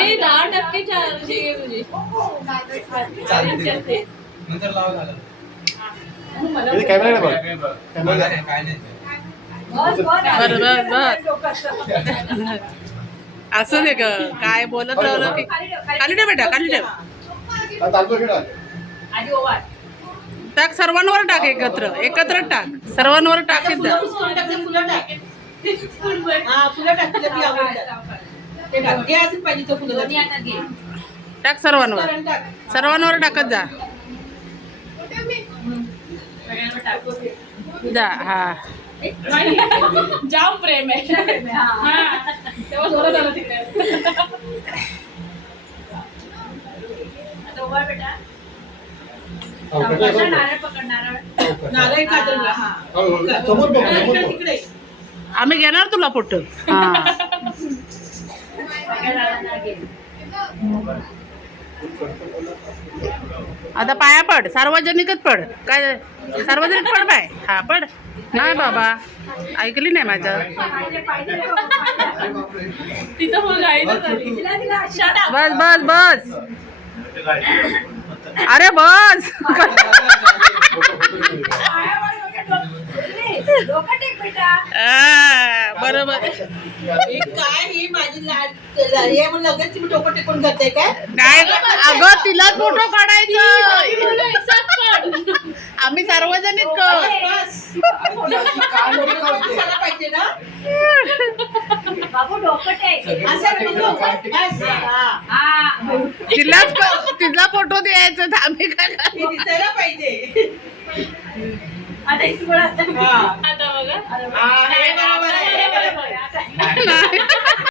नाही 10% चार्ज म्हणजे नंतर लावा झालं कॅमेरा बघ काय नाही बस असं दे ग काय बोलत राहिलं की खाली ठेव बेटा खाली ठेव टाक सर्वांवर टाक एकत्र टाक सर्वांवर टाकीत जा टाक सर्वांवर टाकत जा जा हा जाम प्रेम आहे तेव्हा जोरात आलं तिकडे आता उभा बेटा नारळ पकड नारळ आम्ही घेणार तुला फोटो हा आता पाया पड सार्वजनिकच पड काय सार्वजनिक पड पाय हा पड नाही बाबा ऐकली नाही माझं तिथं मग बस बस बस अरे बस बरोबर काय ही माझी लाड हे म्हणून लगेच तुम्ही डोकं टेकून करताय काय काय अगं तिलाच फोटो काढायचं आम्ही सार्वजनिक पाहिजे ना तिला फोटो द्यायचं आम्ही काय दिसायला पाहिजे आता बघा हे बरोबर आहे नाही